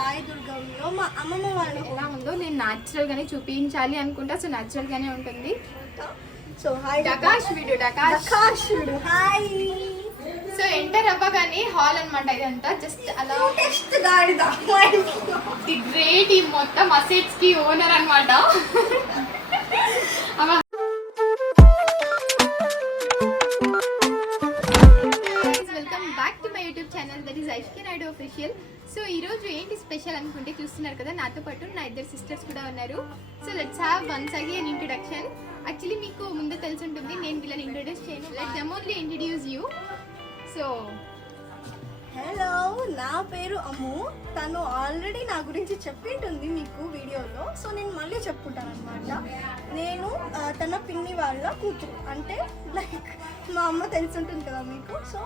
రాయదుర్గంలో మా అమ్మమ్మ వాళ్ళు ఎలా ఉందో నేను న్యాచురల్గానే చూపించాలి అనుకుంటా. సో న్యాచురల్గానే ఉంటుంది. సో హాయ్ డకాష్ వీడియో డకాష్ హాయ్. సో ఎంటర్ అవ్వగానే హాల్ అనమాట. ఇదంతా జస్ట్ అలా టెస్ట్ గాడిద ది గ్రేట్ ఈ మొత్తం అసెట్స్ కి ఓనర్ అనమాట. Welcome back to my YouTube channel, that is Aishke Naidu official. So ఈరోజు ఏంటి స్పెషల్ అనుకుంటే చూస్తున్నారు కదా, నాతో పాటు నా ఇద్దరు సిస్టర్స్ కూడా ఉన్నారు. So let's have once again introduction. Actually మీకు ముందు తెలిసి ఉంటుంది, నేను వీళ్ళని ఇంట్రొడ్యూస్ చేయను. Let them only introduce you. So hello, నా పేరు అమ్ము. తను ఆల్రెడీ నా గురించి చెప్పింటుంది మీకు వీడియోలో. సో నేను మళ్ళీ చెప్పుకుంటాను అనమాట. నేను తన పిన్ని వాళ్ళ కూతురు, అంటే లైక్ మా అమ్మ తెలిసి ఉంటుంది కదా మీకు. సో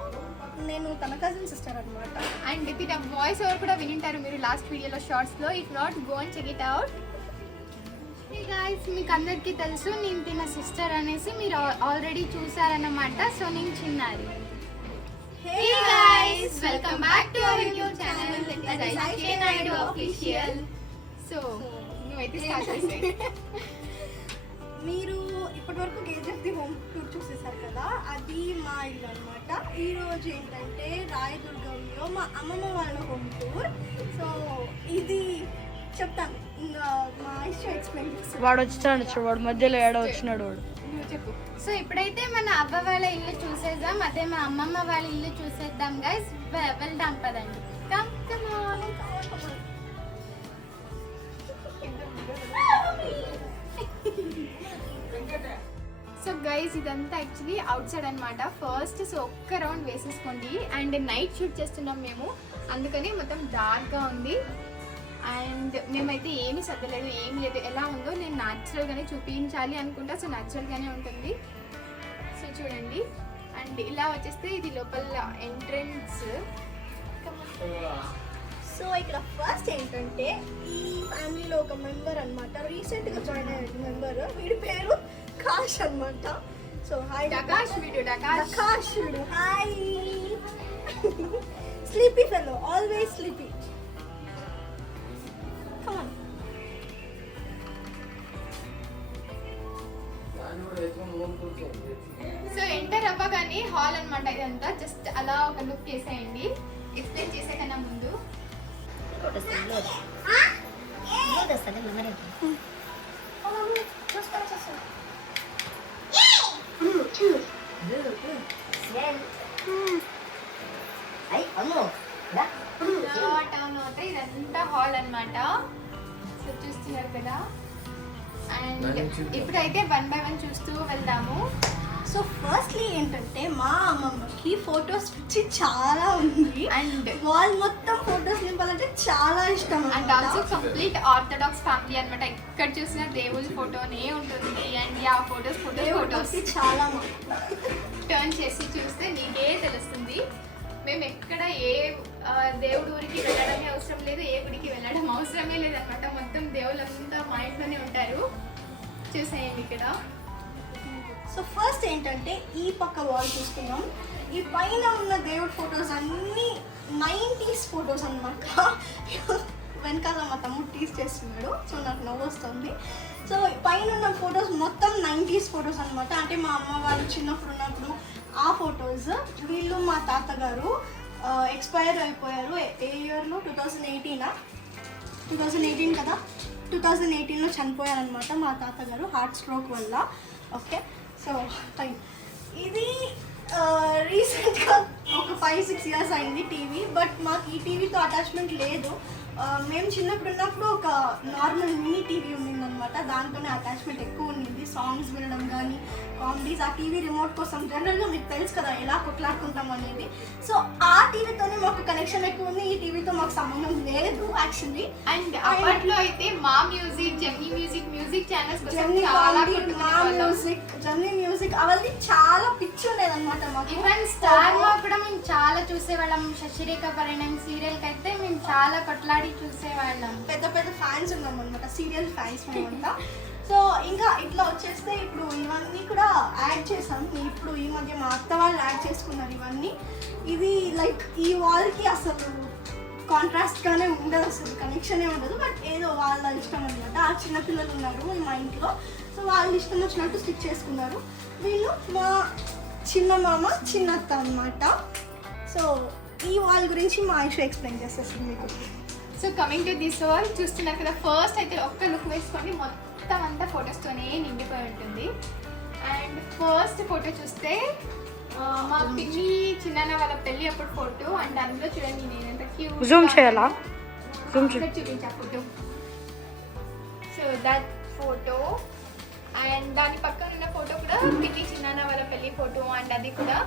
నేను తన కజిన్ సిస్టర్ అనమాట. అండ్ తిన వాయిస్ ఓవర్ కూడా వినింటారు మీరు లాస్ట్ వీడియోలో షార్ట్స్లో. If not go and check it out. Guys, మీకు అందరికీ తెలుసు నేను తిన సిస్టర్ అనేసి మీరు ఆల్రెడీ చూసారన్నమాట. సో నేను చిన్నారి. Hey guys, welcome back to our YouTube channel, that is Aishke Naidu Official. So, నువ్వైతే స్టార్ట్ చేసేయి. మీరు ఇప్పటివరకు కేజీఎఫ్ ది హోమ్ టూర్ చూసేసారు కదా, అది మా ఇల్లు అనమాట. ఈరోజు ఏంటంటే రాయదుర్గంలో మా అమ్మమ్మ వాళ్ళ హోమ్ టూర్. సో ఇది చెప్తాను, మా ఇష్యూ ఎక్స్ప్లెయిన్ చేస్తాను. వాడు వచ్చాడు, వాడు మధ్యలో ఏడో వచ్చినాడు వాడు. చెప్పు. సో ఇప్పుడైతే మన అవ్వ వాళ్ళ ఇల్లు చూసేద్దాం, అదే మా అమ్మమ్మ వాళ్ళ ఇల్లు చూసేద్దాం గైస్. వెళ్దాం పదండి. సో గైస్, ఇదంతా యాక్చువల్లీ అవుట్ సైడ్ అనమాట. ఫస్ట్ సో ఒక్క రౌండ్ వేసేసుకోండి. అండ్ నైట్ షూట్ చేస్తున్నాం మేము, అందుకని మొత్తం డార్క్గా ఉంది. అండ్ మేమైతే ఏమీ సర్దలేదు, ఏం లేదు. ఎలా ఉందో నేను న్యాచురల్గానే చూపించాలి అనుకుంటా. సో న్యాచురల్గానే ఉంటుంది. సో చూడండి. అండ్ ఇలా వచ్చేస్తే ఇది లోపల ఎంట్రన్స్. సో ఇక్కడ ఫస్ట్ ఏంటంటే ఈ ఫ్యామిలీలో ఒక మెంబర్ అనమాట, రీసెంట్గా జాయిన్ అయ్యాడు మెంబర్. వీడి పేరు కాష్ అనమాట. సో హాయ్ డకాష్ వీడియో డకాష్ hi. Sleepy fellow, always sleepy. So enter అవ్వగానే హాల్ అనమాట. ఇదంతా జస్ట్ అలా ఒక లుక్ వేసేయండి. ఎక్స్ప్లెయిన్ చేసే కన్నా ముందు ఇదంతా హాల్ అనమాట. సో చూస్తున్నారు కదా. అండ్ ఇప్పుడైతే వన్ బై వన్ చూస్తూ వెళ్దాము. సో ఫస్ట్లీ ఏంటంటే మా అమ్మమ్మకి ఫొటోస్ పిచ్చి చాలా ఉంది. అండ్ వాల్ మొత్తం ఫొటోస్ నింపాలంటే చాలా ఇష్టం. And also complete orthodox family అనమాట. ఎక్కడ చూసినా దేవుడి ఫోటోనే ఉంటుంది. అండ్ ఆ ఫొటోస్ చాలా టర్న్ చేసి చూస్తే నీకే తెలుస్తుంది. మేము ఎక్కడ ఏ దేవుడి ఊరికి వెళ్ళడమే అవసరం లేదు, ఏ గుడికి వెళ్ళడం అవసరమే లేదనమాట. మొత్తం దేవుళ్ళంతా మా ఇంట్లోనే ఉంటారు. చూసేయండి ఇక్కడ. సో ఫస్ట్ ఏంటంటే ఈ పక్క వాల్ చూస్తున్నాం. ఈ పైన ఉన్న దేవుడి ఫొటోస్ అన్నీ 90s ఫొటోస్ అనమాట. వెనకాల మా తమ్ముడు టీస్ చేస్తున్నాడు, సో నాకు నవ్వు వస్తుంది. సో పైన ఉన్న ఫొటోస్ మొత్తం 90s ఫొటోస్ అనమాట. అంటే మా అమ్మ వాళ్ళు చిన్నప్పుడు ఉన్నప్పుడు ఆ ఫొటోస్. వీళ్ళు మా తాతగారు ఎక్స్పైర్ అయిపోయారు. ఏ ఇయర్లో? 2018 కదా. 2018లో చనిపోయారనమాట మా తాతగారు హార్ట్ స్ట్రోక్ వల్ల. ఓకే, సో టైం ఇది రీసెంట్గా ఒక 5-6 ఇయర్స్ అయింది టీవీ. బట్ మాకు ఈ టీవీతో అటాచ్మెంట్ లేదు. మేము చిన్నప్పుడు ఉన్నప్పుడు ఒక నార్మల్ మినీ టీవీ ఉండిందనమాట. దాంతోనే అటాచ్మెంట్ ఎక్కువ ఉండింది. సాంగ్స్ వినడం కానీ, కామెడీస్. ఆ టీవీ రిమోట్ కోసం జనరల్గా మీకు తెలుసు కదా ఎలా కొట్లాడుకుంటాం అనేది. సో ఆ టీవీతోనే మాకు కనెక్షన్ ఎక్కువ ఉంది. ఈ టీవీతో మాకు సంబంధం లేదు యాక్చువల్లీ. అండ్ అప్పట్లో అయితే మా music, Gemini music channels, Gemini music అవన్నీ చాలా పిచ్చి ఉండేదన్నమాట మాకు. ఈవెన్ స్టార్ మా కూడా మేము చాలా చూసేవాళ్ళం. శశిరేఖ పరిణయం సీరియల్కి అయితే మేము చాలా కొట్లాడి చూసేవాళ్ళం. పెద్ద పెద్ద ఫ్యాన్స్ ఉన్నాం అనమాట, సీరియల్ ఫ్యాన్స్ మేమంతా. సో ఇంకా ఇట్లా వచ్చేస్తే ఇప్పుడు ఇవన్నీ కూడా యాడ్ చేసాం. ఇప్పుడు ఈ మధ్య మా అత్త వాళ్ళు యాడ్ చేసుకున్నారు ఇవన్నీ. ఇది లైక్ ఈ వాల్కి అసలు కాంట్రాస్ట్గానే ఉండదు అసలు. కనెక్షనే ఉండదు, బట్ ఏదో వాళ్ళ ఇష్టం అనమాట. ఆ చిన్నపిల్లలు ఉన్నారు మా ఇంట్లో, సో వాళ్ళు ఇష్టం వచ్చినట్టు స్టిచ్ చేసుకున్నారు. వీళ్ళు మా చిన్న మామ చిన్నత్త అనమాట. సో ఈ వాళ్ళ గురించి మా ఐషు ఎక్స్ప్లెయిన్ చేసేస్తుంది మీకు. So coming to this wall చూస్తున్నారు కదా, ఫస్ట్ అయితే ఒక్క లుక్ వేసుకోండి మొత్తం అంతా ఫొటోస్తోనే నిండిపోయి ఉంటుంది. అండ్ ఫస్ట్ ఫోటో చూస్తే మా పిన్ని చిన్న వాళ్ళ పెళ్ళి అప్పుడు ఫోటో. అండ్ అందులో చూడండి నేను ఎంత క్యూట్ జూమ్ చేయాలా? చూపించా photo. So that photo and దాని పక్కన ఉన్న ఫోటో కూడా పిన్ని చిన్న వాళ్ళ పెళ్ళి ఫోటో. అండ్ అది కూడా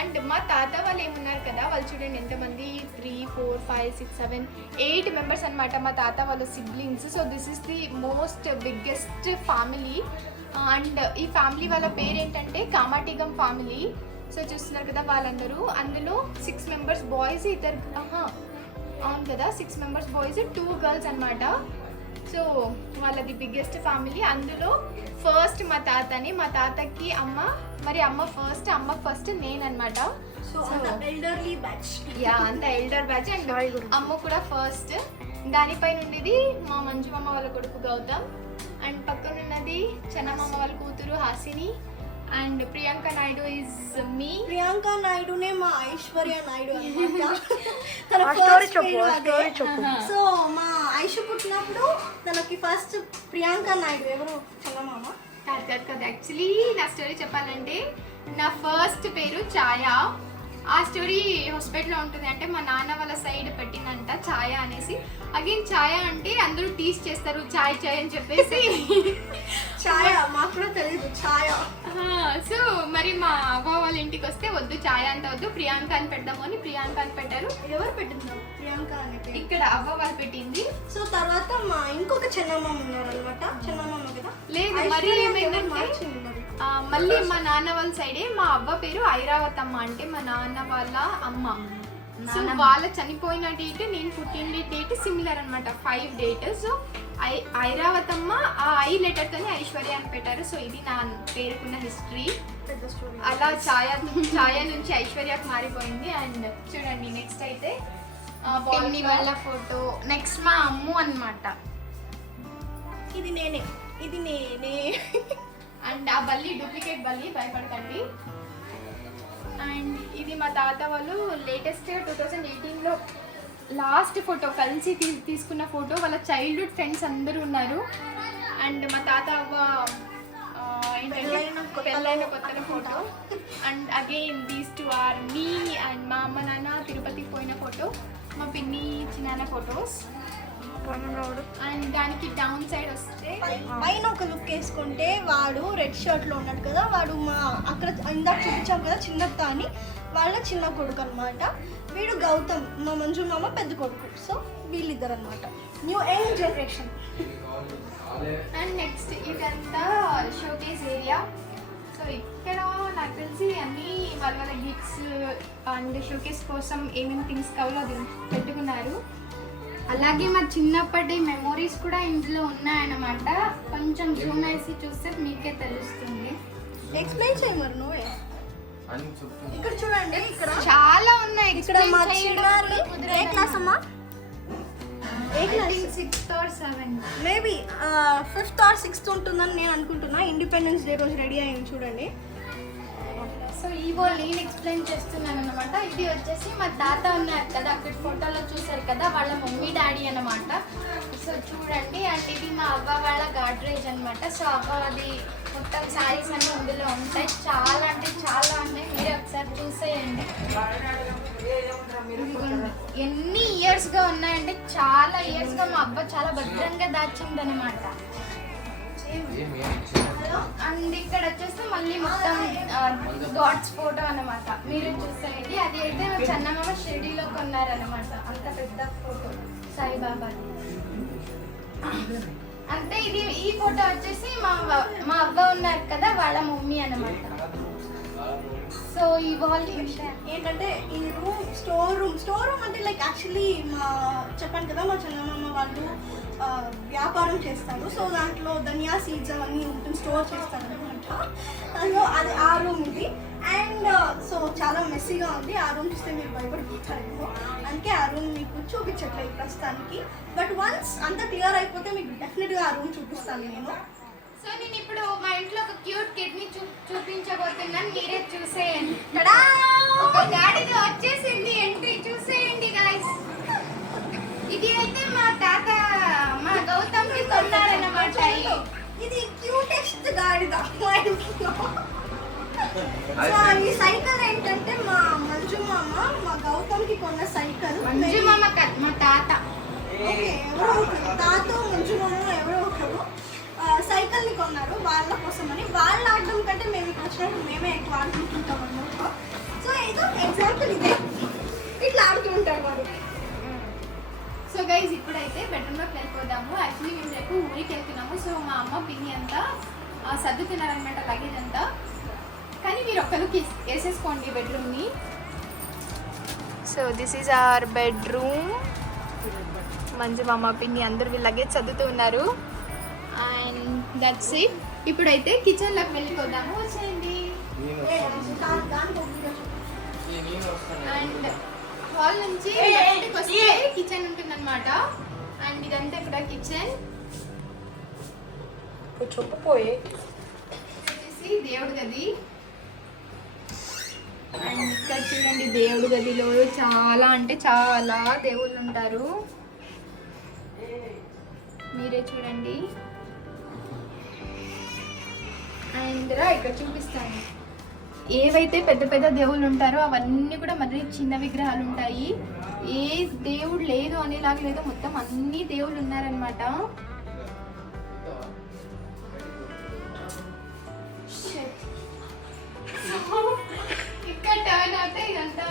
అండ్ మా తాత వాళ్ళు ఏమున్నారు కదా, వాళ్ళు చూడండి ఎంతమంది 3, 4, 5, 6, 7, 8 మెంబర్స్ అనమాట మా తాత వాళ్ళ siblings. So this is the most biggest family. And ఈ ఫ్యామిలీ వాళ్ళ పేరు ఏంటంటే కామాటిగం ఫ్యామిలీ. సో చూస్తున్నారు కదా వాళ్ళందరూ, అందులో 6 మెంబర్స్ బాయ్స్, అవును కదా 6 మెంబర్స్ బాయ్స్, 2 గర్ల్స్ అనమాట. సో వాళ్ళది బిగ్గెస్ట్ ఫ్యామిలీ. అందులో ఫస్ట్ మా తాతని, మా తాతకి అమ్మ, మరి అమ్మకి ఫస్ట్ నేనన్నమాట. సో ఎల్డర్లీ బ్యాచ్, యా అంత ఎల్డర్ బ్యాచ్. అండ్ అమ్మ కూడా ఫస్ట్. దానిపైన ఉండేది మా మంజుమమ్మ వాళ్ళ కొడుకు గౌతమ్. అండ్ పక్కన ఉన్నది చన్నమ్మ వాళ్ళ కూతురు హాసిని. అండ్ ప్రియాంక నాయుడు ఇస్ మీ. ప్రియాంక నాయుడునే మా ఐశ్వర్య నాయుడు అనమాట. తన ఫస్ట్ పేరు అదే. సో మా ఐషు పుట్టినప్పుడు తనకి ఫస్ట్ ప్రియాంక నాయుడు ఎవరు చందమామ కాదు. యాక్చువల్లీ నా స్టోరీ చెప్పాలంటే నా ఫస్ట్ పేరు ఛాయా. ఆ స్టోరీ హాస్పిటల్లో ఉంటుంది. అంటే మా నాన్న వాళ్ళ సైడ్ పెట్టినంట ఛాయా అనేసి. అగైన్ ఛాయా అంటే అందరూ టీస్ చేస్తారు ఛాయ్ ఛాయ్ అని చెప్పేసి. ఛాయా మాకు కూడా తెలియదు ఛాయా. సో మరి మా అవ్వ వాళ్ళ ఇంటికి వస్తే వద్దు ఛాయా అంత వద్దు, ప్రియాంక అని పెడదాము అని ప్రియాంక అని పెట్టారు. ఎవరు పెట్టింది ప్రియాంక అని? ఇక్కడ అవ్వ వాళ్ళు పెట్టింది. సో తర్వాత మా ఇంకొక చిన్నమ్మ ఉన్నారు అనమాట. చిన్నమ్మ కదా? లేదు, మరి ఏమైందంటే మళ్ళీ మా నాన్న వాళ్ళ సైడే మా అవ్వ పేరు ఐరావతమ్మ, అంటే మా నాన్న వాళ్ళ అమ్మ. సో వాళ్ళ చనిపోయిన డేట్ నేను పుట్టిన డేట్ సిమిలర్ అనమాట, 5 డేట్. సో ఐరావతమ్మ ఆ ఐ లెటర్తోనే ఐశ్వర్య అని పెట్టారు. సో ఇది నా పేరుకున్న హిస్టరీ. అలా ఛాయా నుంచి ఐశ్వర్యకు మారిపోయింది. అండ్ చూడండి నెక్స్ట్ అయితే పిన్ని వాళ్ళ ఫోటో. నెక్స్ట్ మా అమ్ము అనమాట. ఇది నేనే. అండ్ ఆ బల్లి డూప్లికేట్ బల్లి, భయపడకండి. అండ్ ఇది మా తాత వాళ్ళు లేటెస్ట్ 2018లో లాస్ట్ ఫోటో కలిసి తీసుకున్న ఫోటో. వాళ్ళ చైల్డ్హుడ్ ఫ్రెండ్స్ అందరూ ఉన్నారు. అండ్ మా తాత అవ్వ పెళ్ళైన కొత్త photo. And again these 2 are me. And మా అమ్మ నాన్న తిరుపతికి పోయిన ఫోటో, మా పిన్ని చిన్న ఫొటోస్. అండ్ దానికి డౌన్ సైడ్ వస్తే పైన ఒక లుక్ వేసుకుంటే వాడు రెడ్ షర్ట్ లో ఉన్నాడు కదా, వాడు మా అక్కడ ఇందాక చూపించాం కదా చిన్నత్త అని, వాళ్ళ చిన్న కొడుకు అనమాట. వీడు గౌతమ్, మా మంజు మామ పెద్ద కొడుకు. సో వీళ్ళిద్దరు అనమాట new young generation. And next ఇదంతా షోకేస్ ఏరియా. సో ఇక్కడ నాకు తెలిసి అన్నీ వాళ్ళ గిఫ్ట్స్ అండ్ షోకేస్ కోసం ఏమేమి థింగ్స్ కావాలో అది పెట్టుకున్నారు. అలాగే మా చిన్నప్పటి మెమోరీస్ కూడా ఇందులో ఉన్నాయన్నమాట. కొంచెం జూమ్ వేసి చూస్తే మీకే తెలుస్తుంది. ఎక్స్ప్లెయిన్ చేయమరు నువ్వే. ఇక్కడ చూడండి, ఇక్కడ చాలా ఉన్నాయి. ఇక్కడ మా చిన్నారి ఏ క్లాస్ అమ్మా? ఏ class? 6th or 7th maybe 5th or 6th ఉంటుందని నేను అనుకుంటున్నా. ఇండిపెండెన్స్ డే రోజు రెడీ అయ్యింది చూడండి. సో ఇవో నేను ఎక్స్ప్లెయిన్ చేస్తున్నాను అనమాట. ఇది వచ్చేసి మా తాత ఉన్నారు కదా, అక్కడ ఫోటోలో చూసారు కదా, వాళ్ళ మమ్మీ డాడీ అనమాట. సో చూడండి. అండ్ ఇది మా అవ్వ వాళ్ళ గాడ్రేజ్ అనమాట. సో అవ్వ అది మొత్తం శారీస్ అన్నీ అందులో ఉంటాయి. చాలా అంటే చాలా ఉన్నాయి, మీరే ఒకసారి చూసేయండి. ఎన్ని ఇయర్స్గా ఉన్నాయంటే చాలా ఇయర్స్గా మా అవ్వ చాలా భద్రంగా దాచిందనమాట. అండ్ ఇక్కడ వచ్చేసి మళ్ళీ మొత్తం గాడ్స్ ఫోటో అనమాట. మీరు చూసేది అది అయితే చన్నమ్మ షిరిడీలో కొన్నారనమాట. అంత పెద్ద ఫోటో సాయిబాబా. అంటే ఇది ఈ ఫోటో వచ్చేసి మా అవ్వ ఉన్నారు కదా, వాళ్ళ మమ్మీ అనమాట. సో సో ఈ వాల్ ఏంటంటే ఈ స్టోర్ రూమ్ అంటే లైక్ యాక్చువల్లీ చెప్పాను కదా మా చందమామ వాళ్ళు వ్యాపారం చేస్తారు. సో దాంట్లో ధనియా సీడ్స్ అవన్నీ ఉంటుంది, స్టోర్ చేస్తారు అనమాట. అది ఆ రూమ్ ఇది. అండ్ సో చాలా మెస్సీగా ఉంది. ఆ రూమ్ చూస్తే మీరు భయపడిపోతారేమో, అందుకే ఆ రూమ్ మీకు చూపించట్లేదు ప్రస్తుతానికి. బట్ వన్స్ అంతా క్లియర్ అయిపోతే మీకు డెఫినెట్గా ఆ రూమ్ చూపిస్తాను నేను. సో నేను ఇప్పుడు మా ఇంట్లో ఒక క్యూట్ కిడ్ ని చూపించబోతున్నాను, మీరే చూసేయండి. ఒక గాడిద వచ్చేసింది, ఎంట్రీ చూసేయండి గైస్. ఇది అయితే మా తాత మా గౌతమ్ కి కొన్నాడన్నమాట. ఇది క్యూటెస్ట్ గాడిద మా ఇంట్లో. సో ఈ సైకిల్ ఏంటంటే మా మంజు మామ మా గౌతమ్ కి కొన్న సైకిల్. మంజు మామ మా తాత. ఓకే, ఎవరో ఒకరు తాత మంజు మామ ఎవరో ఒకరు సైకిల్ ని కొన్నారు వాళ్ళ కోసమని. వాళ్ళు ఆడడం కంటే మేము ఇక్కడ వచ్చినప్పుడు మేమే ఎక్కువ ఆడుకుంటుంటాం అన్నమాట. సో ఏదో ఎగ్జాంపుల్ ఇదే, ఇట్లా ఆడుతుంటారు వాడు. సో గైజ్ ఇప్పుడైతే బెడ్రూమ్లోకి వెళ్ళిపోదాము. యాక్చువల్లీ మేము రేపు ఊరికి వెళ్తున్నాము. సో మా అమ్మ పిన్ని అంతా సర్దుతున్నారనమాట లగేజ్ అంతా. కానీ మీరు ఒక్కరికి వేసేసుకోండి బెడ్రూమ్ని. So this is our bedroom. Manju మామ పిన్ని అందరు లగేజ్ సర్దుతూ ఉన్నారు. And that's it. ఇప్పుడైతే కిచెన్లోకి వెళ్ళిపోదాము, వచ్చేయండి. అండ్ హాల్ నుంచి బయటకు వస్తే కిచెన్ ఉంటుంది అనమాట. అండ్ ఇదంతా ఇక్కడ కిచెన్. వచ్చేసి దేవుడి గది. అండ్ ఇక్కడ చూడండి దేవుడి గదిలో చాలా అంటే చాలా దేవుళ్ళు ఉంటారు, మీరే చూడండి. అండ్ ఇక్కడ చూపిస్తాను, ఏవైతే పెద్ద పెద్ద దేవుళ్ళు ఉంటారో అవన్నీ కూడా మరి చిన్న విగ్రహాలు ఉంటాయి. ఏ దేవుడు లేదు అనేలాగా లేదు, మొత్తం అన్ని దేవుళ్ళు ఉన్నారనమాట. ఇక్కడ టర్న్ అవుతే ఇదంతా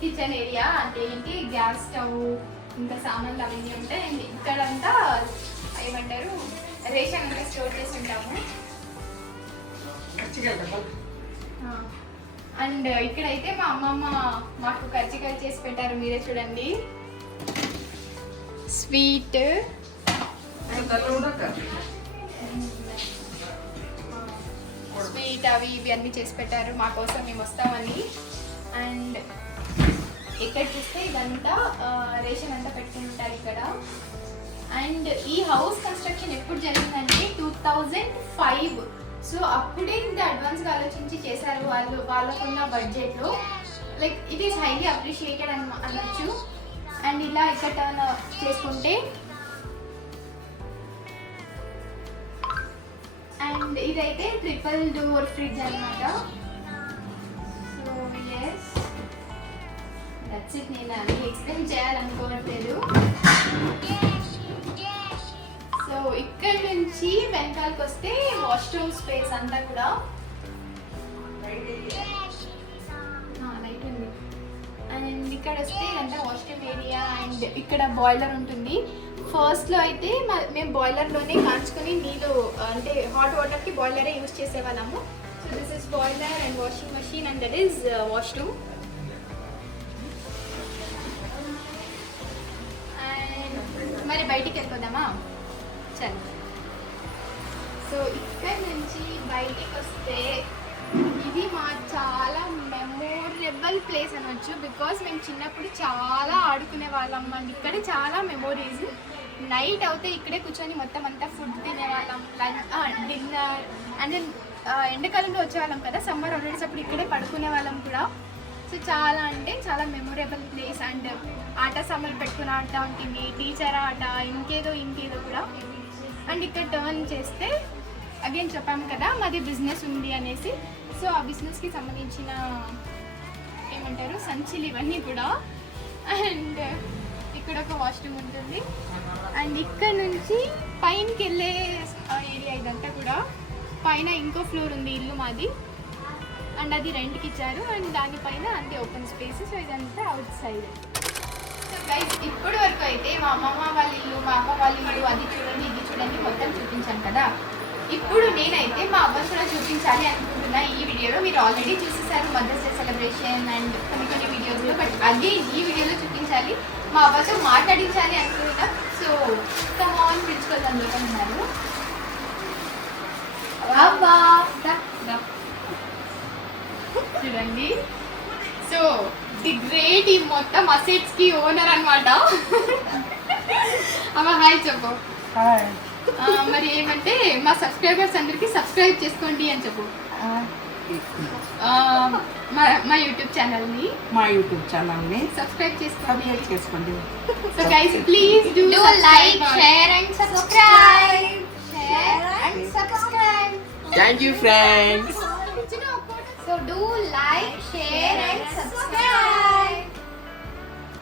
కిచెన్ ఏరియా. అంటే ఏంటి, గ్యాస్ స్టవ్ ఇంకా సామాన్లు అవన్నీ ఉంటాయి. అండ్ ఇక్కడంతా ఏమంటారు, రేషన్ అంతా స్టోర్ చేసి ఉంటాము. అండ్ ఇక్కడైతే మా అమ్మమ్మ మాకు కర్జికాయలు చేసి పెట్టారు, మీరే చూడండి. స్వీట్ స్వీట్ అవి ఇవి అన్నీ చేసి పెట్టారు మా కోసం, మేము వస్తామని. అండ్ ఇక్కడ చూస్తే ఇదంతా రేషన్ అంతా పెట్టుకుని ఉంటారు ఇక్కడ. అండ్ ఈ హౌస్ కన్స్ట్రక్షన్ ఎప్పుడు జరిగిందంటే 2005. సో అప్పుడే ఇంత అడ్వాన్స్గా ఆలోచించి చేశారు వాళ్ళు, వాళ్ళకున్న బడ్జెట్లో. Like it is highly appreciated అనొచ్చు. అండ్ ఇలా ఇక్కడ టర్న్ చేసుకుంటే, అండ్ ఇదైతే ట్రిపుల్ డోర్ ఫ్రిడ్జ్ అనమాట. So yes that's it. నేను అది ఎక్స్ప్లెయిన్ చేయాలనుకోవట్లేదు. సో ఇక్కడ నుంచి వెనకాలకు వస్తే వాష్రూమ్ స్పేస్ అంతా కూడా లైట్ ఉంది. అండ్ ఇక్కడ వస్తే ఇదంతా వాష్రూమ్ ఏరియా. అండ్ ఇక్కడ బాయిలర్ ఉంటుంది. ఫస్ట్లో అయితే మేము బాయిలర్లోనే కాంచుకొని నీళ్ళు, అంటే హాట్ వాటర్కి బాయిలరే యూజ్ చేసేవాళ్ళము. So this is boiler and washing machine and that is washroom. And మరి బయటికి వెళ్ళిపోదామా? చల్. సో ఇక్కడ నుంచి బయటికి వస్తే ఇది మా చాలా మెమోరబుల్ ప్లేస్ అనొచ్చు. బికాస్ మేము చిన్నప్పుడు చాలా ఆడుకునే వాళ్ళం అండ్ ఇక్కడ చాలా మెమోరీస్. నైట్ అవుతే ఇక్కడే కూర్చొని మొత్తం అంతా ఫుడ్ తినేవాళ్ళం, డిన్నర్. అండ్ ఎండాకాలంలో వచ్చేవాళ్ళం కదా, సమ్మర్ హాలిడేస్ అప్పుడు ఇక్కడే పడుకునే వాళ్ళం కూడా. సో చాలా అంటే చాలా మెమొరబుల్ ప్లేస్. అండ్ ఆట సామాన్లు పెట్టుకుని ఆట ఉంటుంది, టీచర్ ఆట, ఇంకేదో కూడా. అండ్ ఇక్కడ టర్న్ చేస్తే అగైన్ చెప్పాము కదా మాది బిజినెస్ ఉంది అనేసి. సో ఆ బిజినెస్కి సంబంధించిన ఏమంటారు సంచులు ఇవన్నీ కూడా. అండ్ ఇక్కడ ఒక వాష్రూమ్ ఉంటుంది. అండ్ ఇక్కడ నుంచి పైనకి వెళ్ళే ఏరియా ఇదంతా కూడా. పైన ఇంకో ఫ్లోర్ ఉంది, ఇల్లు మాది. అండ్ అది రెంట్కి ఇచ్చారు. అండ్ దానిపైన అంతే ఓపెన్ స్పేస్. సో ఇదంతా అవుట్ సైడ్. సో గైస్ ఇప్పటి వరకు అయితే మా అమ్మమ్మ వాళ్ళ ఇల్లు, మా అమ్మ వాళ్ళ ఇల్లు, అది చూడండి ఇది చూడండి మొత్తం చూపించాను కదా. ఇప్పుడు నేనైతే మా అవ్వను కూడా చూపించాలి అనుకుంటున్నా ఈ వీడియోలో. మీరు ఆల్రెడీ చూసేసారు మదర్స్ డే సెలబ్రేషన్ అండ్ కొన్ని వీడియోస్లో, బట్ అగైన్ ఈ వీడియోలో చూపించాలి, మా అవ్వతో మాట్లాడించాలి అనుకుంటున్నాం. సో కమాన్ పిలుచుకోవాలని అనుకుంటున్నారు. అవ్వా చూడండి. సో ది గ్రేట్ ఈ మొత్తం అసెట్స్ కి ఓనర్ అన్నమాట. అమ్మ హాయ్ చెప్పు. మరి ఏమంటే మా సబ్స్క్రైబర్స్ అందరికి సబ్స్క్రైబ్ చేసుకోండి అని చెప్పు. మా యూట్యూబ్ ఛానల్ని సబ్స్క్రైబ్ చేసుకోండి. So guys please do like, share and subscribe. Thank you, friends. So do like, share and subscribe.